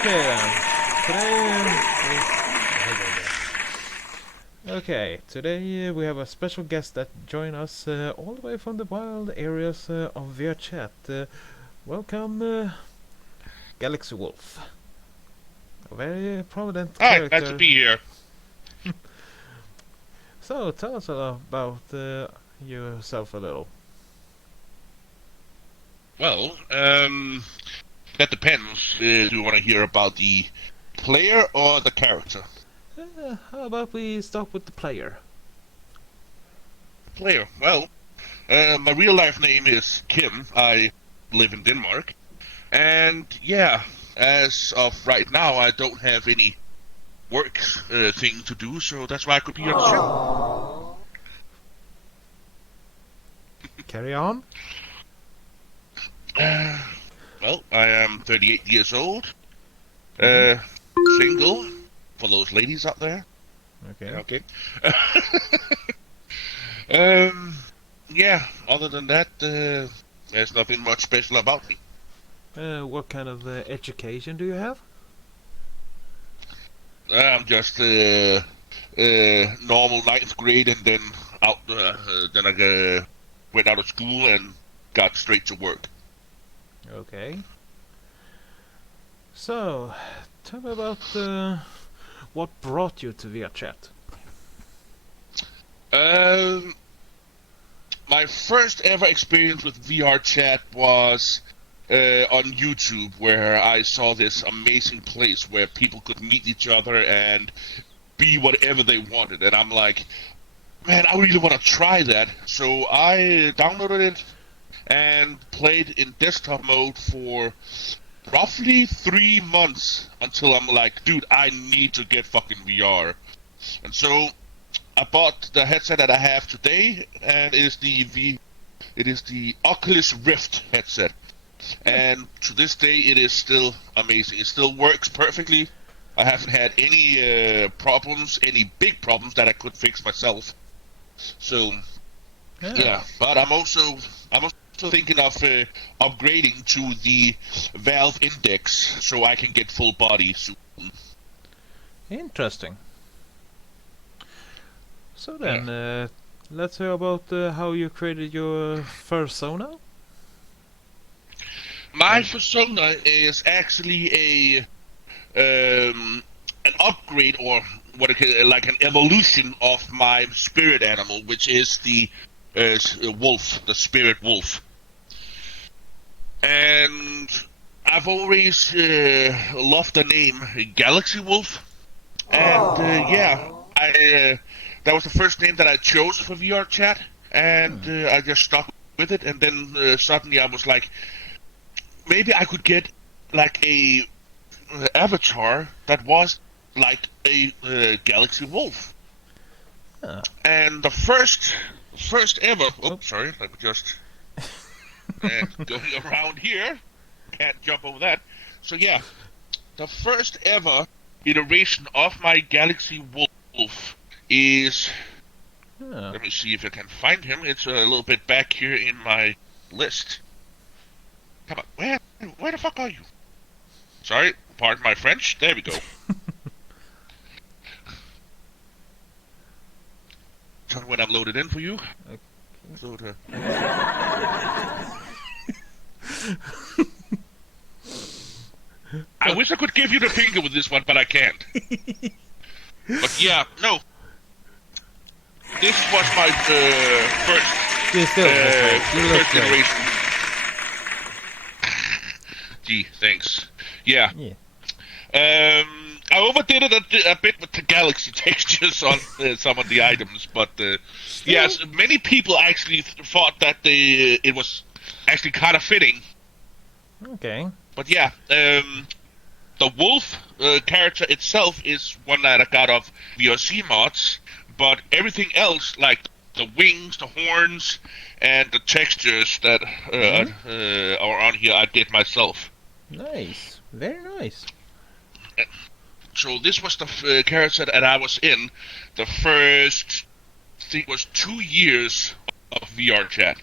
Okay then. Today we have a special guest that join us all the way from the wild areas of Vrchat. Welcome, Galaxy Wolf. A very prominent Hi, glad to character. be here. So tell us about yourself a little. Well, that depends. Do you want to hear about the player or the character? How about we start with the player? Player. Well, my real life name is Kim. I live in Denmark. And yeah, as of right now, I don't have any work thing to do, so that's why I could be on the show. Carry on. Uh, well, I am 38 years old. Mm-hmm. Uh, Single. For those ladies out there. Okay. Okay. Um, yeah, other than that, there's nothing much special about me. What kind of education do you have? I'm just normal ninth grade, and then I went out of school and got straight to work. Okay. So, tell me about what brought you to VRChat. Um, my first ever experience with VR chat was on YouTube, where I saw this amazing place where people could meet each other and be whatever they wanted, and I'm like, man, I really want to try that. So I downloaded it and played in desktop mode for roughly 3 months until I'm like, dude, I need to get fucking VR. And so I bought the headset that I have today, and it is the Oculus Rift headset. And to this day, it is still amazing. It still works perfectly. I haven't had any problems, any big problems that I could fix myself. So Yeah, yeah, but I'm also thinking of upgrading to the Valve Index so I can get full body soon. interesting. So Yeah. then, let's hear about how you created your persona. My And persona is actually an upgrade or like an evolution of my spirit animal, which is the wolf, the spirit wolf, and I've always loved the name Galaxy Wolf. And yeah, I that was the first name that I chose for VR chat, and hmm, I just stuck with it. And then suddenly I was like, maybe I could get like a avatar that was like a Galaxy Wolf. yeah. And the first ever. Oh, Oh, sorry, let me just going around here. Can't jump over that. So yeah, the first ever iteration of my Galaxy Wolf is. yeah. Let me see if I can find him. It's a little bit back here in my list. Come on, where the fuck are you? Sorry, pardon my French. There we go. Tell me when I'm loaded in for you. Okay. So the, I wish I could give you the finger with this one, but I can't. But yeah, no. This was my You still look great. You look first great. iteration. Gee, thanks. Yeah. Yeah. I overdid it a bit with the galaxy textures on some of the items, but Still. yes, many people actually thought that it was actually kind of fitting. Okay. But yeah, the wolf character itself is one that I got off VOC mods, but everything else, like the wings, the horns, and the textures that Hmm. are on here, I did myself. Nice. Very nice. So this was the character that I was in the first, I think, it was 2 years of VR chat.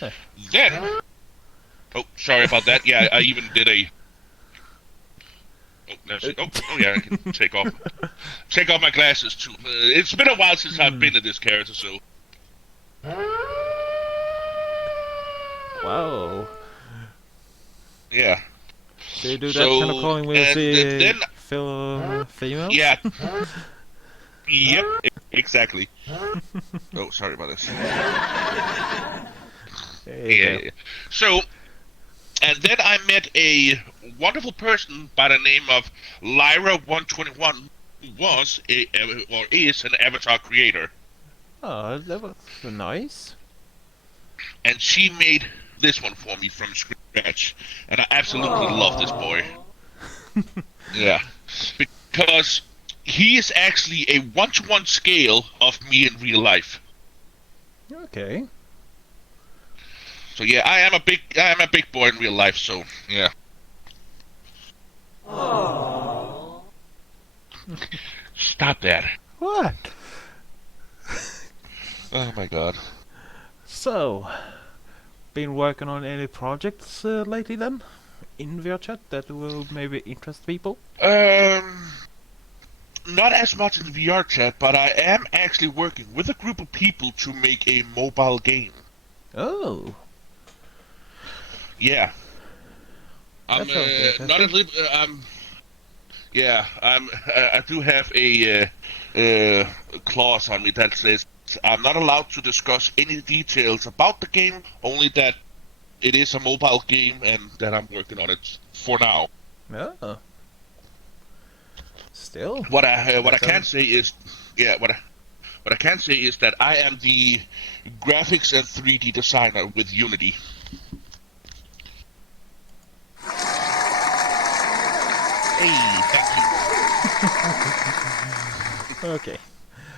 Huh. Then, oh, sorry about that. Yeah, I even did Oh, oh, yeah, I can take off my glasses too. It's been a while since I've been in this character, so. Wow. Yeah. So you do that kind of So, calling when you and see then, females? yeah, yep, exactly. Oh, sorry about this. Yeah. So, and then I met a wonderful person by the name of Lyra121, who was or is an avatar creator, Oh, that was nice. and she made this one for me from scratch, and I absolutely love this boy. Yeah, because he is actually a 1-to-1 scale of me in real life. Okay. So yeah, I am a big boy in real life. So yeah. Stop that. What? Oh my god. So, been working on any projects lately then? In Vrchat that will maybe interest people? Not as much in VR chat, but I am actually working with a group of people to make a mobile game. Oh. Yeah. I'm That sounds not interesting. yeah, I do have a clause on me that says I'm not allowed to discuss any details about the game, only that it is a mobile game and that I'm working on it for now. Oh. Still. What I That can sounds... say is, yeah, what I can say is that I am the graphics and 3D designer with Unity. Hey, thank Okay.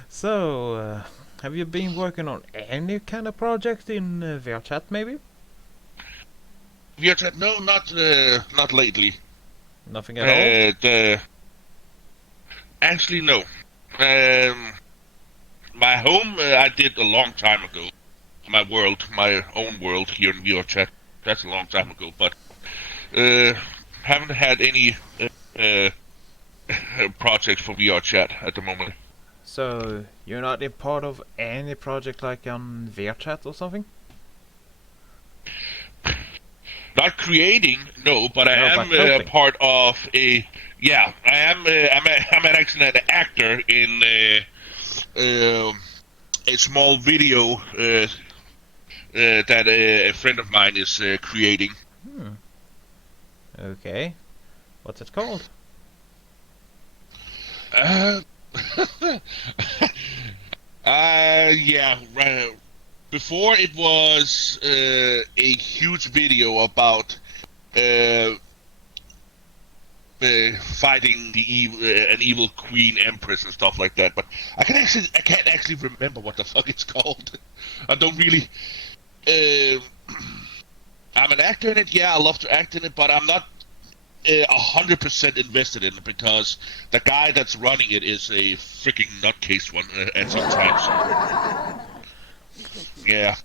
So, have you been working on any kind of project in Vrchat maybe? you. VR no, not lately. Nothing at all? Actually, no. Um, my home, I did a long time ago. My own world here in VRChat. That's a long time ago, but uh, haven't had any uh, projects for VRChat at the moment. So, you're not a part of any project like on Vrchat or something? Not creating, no, but I No, am but helping. part of a. Yeah, I am. I'm actually an actor in a small video that a friend of mine is creating. Hmm. Okay. What's it called? Uh, yeah. Right. Before it was a huge video about uh, fighting an evil queen empress and stuff like that. But I can't actually remember what the fuck it's called. I don't really. Uh, I'm an actor in it. Yeah, I love to act in it, but I'm not 100% invested in it because the guy that's running it is a freaking nutcase one at sometimes. Yeah.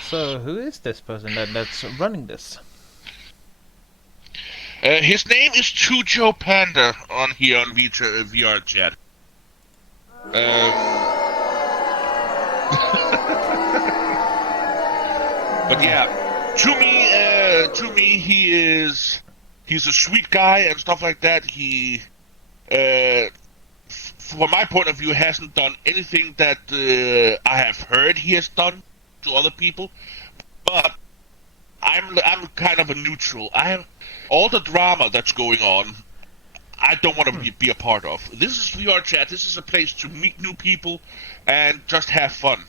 So who is this person that's running this? His name is Chujo Panda on here on VR chat. But yeah, to me, he's a sweet guy and stuff like that. He, from my point of view, hasn't done anything that I have heard he has done to other people. But I'm kind of a neutral. All the drama that's going on. I don't want to be a part of. This is VR chat. This is a place to meet new people and just have fun.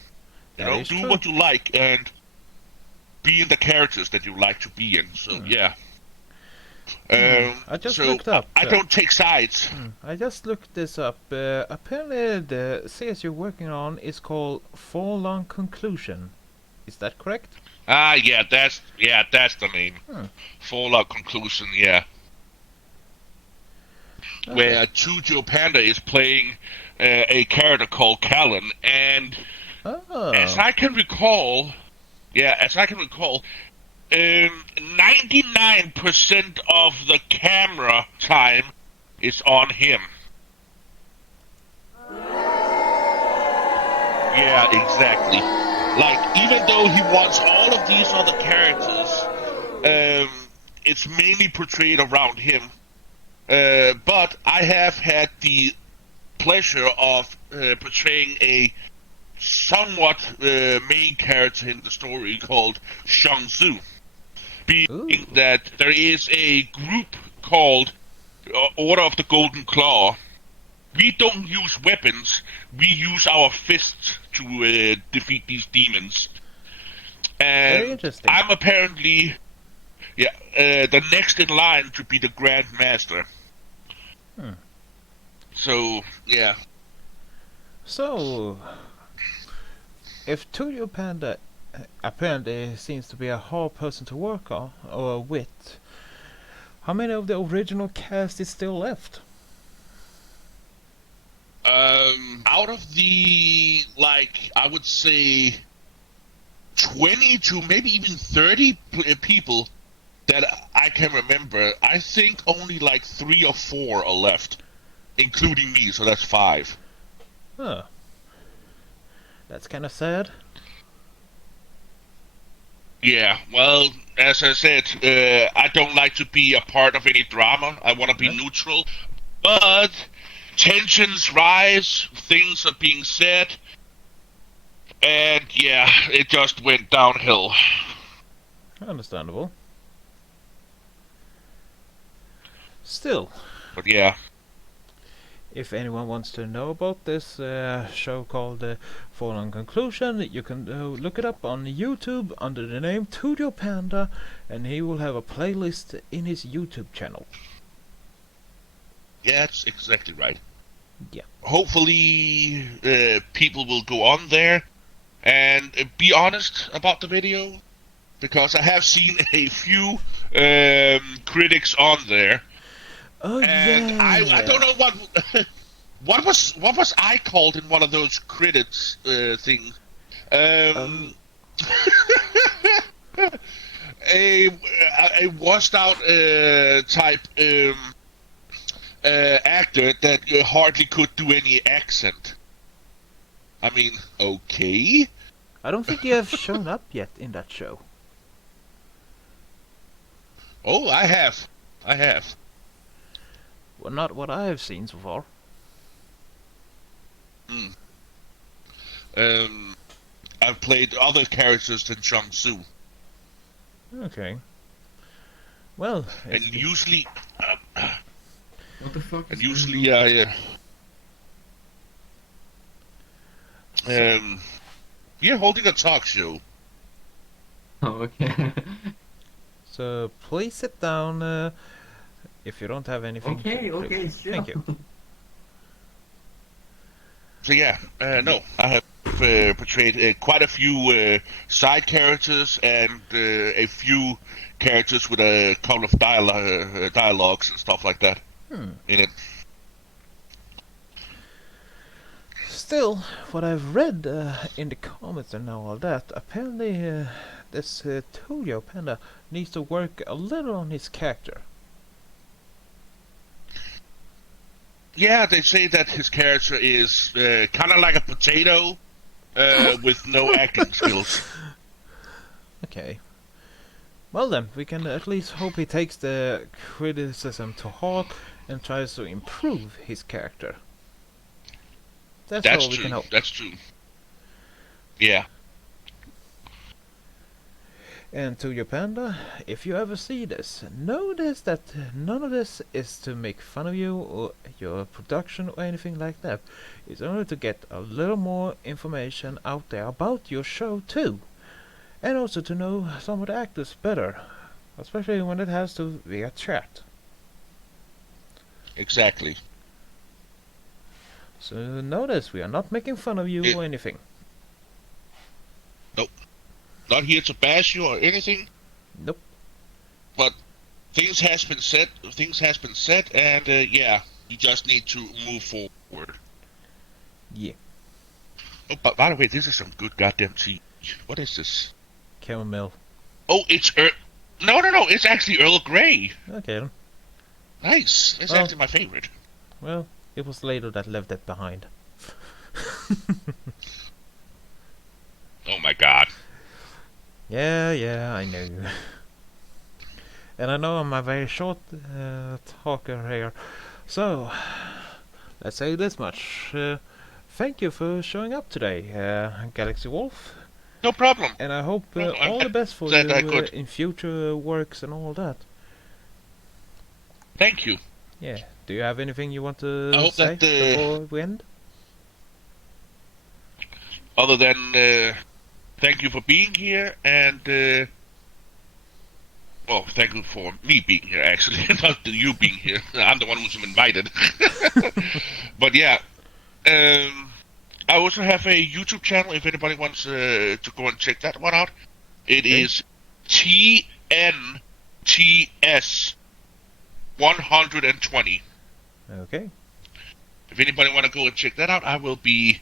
You That know, is do true. what you like and be in the characters that you like to be in. So yeah. I just So looked up. I don't take sides. I just looked this up. Apparently, the series you're working on is called Fallen Conclusion. Is that correct? Ah, yeah, that's the name. Hmm. Fallout Conclusion, yeah. Okay. Where Chujo Panda is playing a character called Callan, and Oh. as I can recall, 99% of the camera time is on him. Yeah, exactly. Like, even though he wants all of these other characters, it's mainly portrayed around him. But I have had the pleasure of portraying a somewhat main character in the story called Shang-Tzu. Being Ooh. that there is a group called Order of the Golden Claw. We don't use weapons, we use our fists to defeat these demons. Very And interesting. I'm apparently, yeah, the next in line to be the Grand Master. Hmm. So, yeah. So, if Tudio Panda apparently seems to be a hard person to work on, or with, how many of the original cast is still left? Out of the, like, I would say 20 to maybe even 30 people that I can remember, I think only like 3 or 4 are left, including me, so that's 5. Huh. That's kind of sad. Yeah, well, as I said, I don't like to be a part of any drama. I want to be Yeah. neutral. But tensions rise, things are being said, and yeah, it just went downhill. Understandable. Still, But yeah, if anyone wants to know about this show called Fallen Conclusion, you can look it up on YouTube under the name Tudio Panda, and he will have a playlist in his YouTube channel. yeah, that's exactly right. Yeah. Hopefully, people will go on there and be honest about the video, because I have seen a few critics on there. Oh And I don't yeah. know what what was I called in one of those critics things. Oh. Um, a a washed out type actor that hardly could do any accent. I mean, okay. I don't think you have shown up yet in that show. Oh, I have. I have. Well, not what I have seen so far. Mm. Um, I've played other characters than Shang-Tzu. Okay. Well, And it's usually, What the fuck? and Is going usually on? I, so, we're holding a talk show. Oh, okay. so please sit down if you don't have anything. Okay, to okay, Thank sure. you. So yeah, no, I have portrayed quite a few side characters and a few characters with a couple of dialogues and stuff like that Hmm. in it. Still, what I've read in the comments and all that, apparently this Tudio Panda needs to work a little on his character. Yeah, they say that his character is kind of like a potato with no acting skills. Okay. Well then, we can at least hope he takes the criticism to heart and tries to improve his character. That's That's all we can true. hope. That's true. Yeah. And to your panda, if you ever see this, notice that none of this is to make fun of you or your production or anything like that. It's only to get a little more information out there about your show too. And also to know some of the actors better, especially when it has to via chat. Exactly. So notice we are not making fun of you or anything. Nope. Not here to bash you or anything. Nope. But things has been said. Things has been said, and yeah, you just need to move forward. Yeah. Oh, but by the way, this is some good goddamn tea. What is this? Chamomile. Oh, it's no, no, no. It's actually Earl Grey. Okay then. Nice. It's Well- actually my favorite. Well, it was later that left it behind. Oh my god. Yeah, I know. And I know I'm a very short talker here. So, let's say this much. Thank you for showing up today, Galaxy Wolf. No problem. And I hope No, I'm all the best for glad you I could. in future works and all that. Thank you. Yeah. Do you have anything you want to I hope say that, before we end? Other than thank you for being here, and well, thank you for me being here. Actually, not you being here. I'm the one who's invited. But yeah, I also have a YouTube channel. If anybody wants to go and check that one out, it Okay. is TNTS 120. Okay. If anybody want to go and check that out, I will be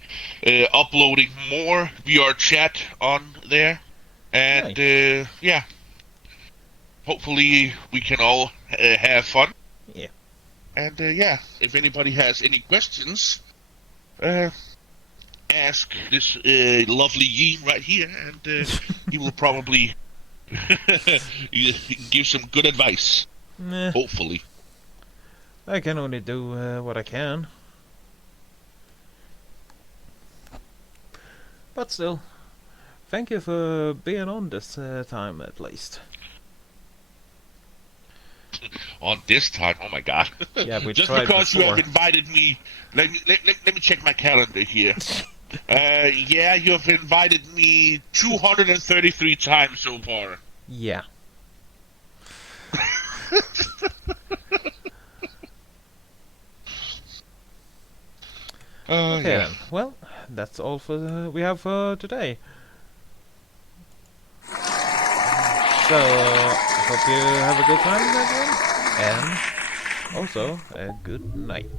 uploading more VR chat on there, and yeah, hopefully we can all have fun. Yeah. And yeah, if anybody has any questions, ask this lovely Yeen right here, and he will probably give some good advice. Meh, Hopefully. I can only do what I can. But still, thank you for being on this time at least. On this time, oh my god! Yeah, we Just tried because you have before. invited me, let me check my calendar here. Yeah, you have invited me 233 times so far. Yeah. Okay Yeah. then. Well, that's all for we have for today. So, hope you have a good time, everyone, and also a good night.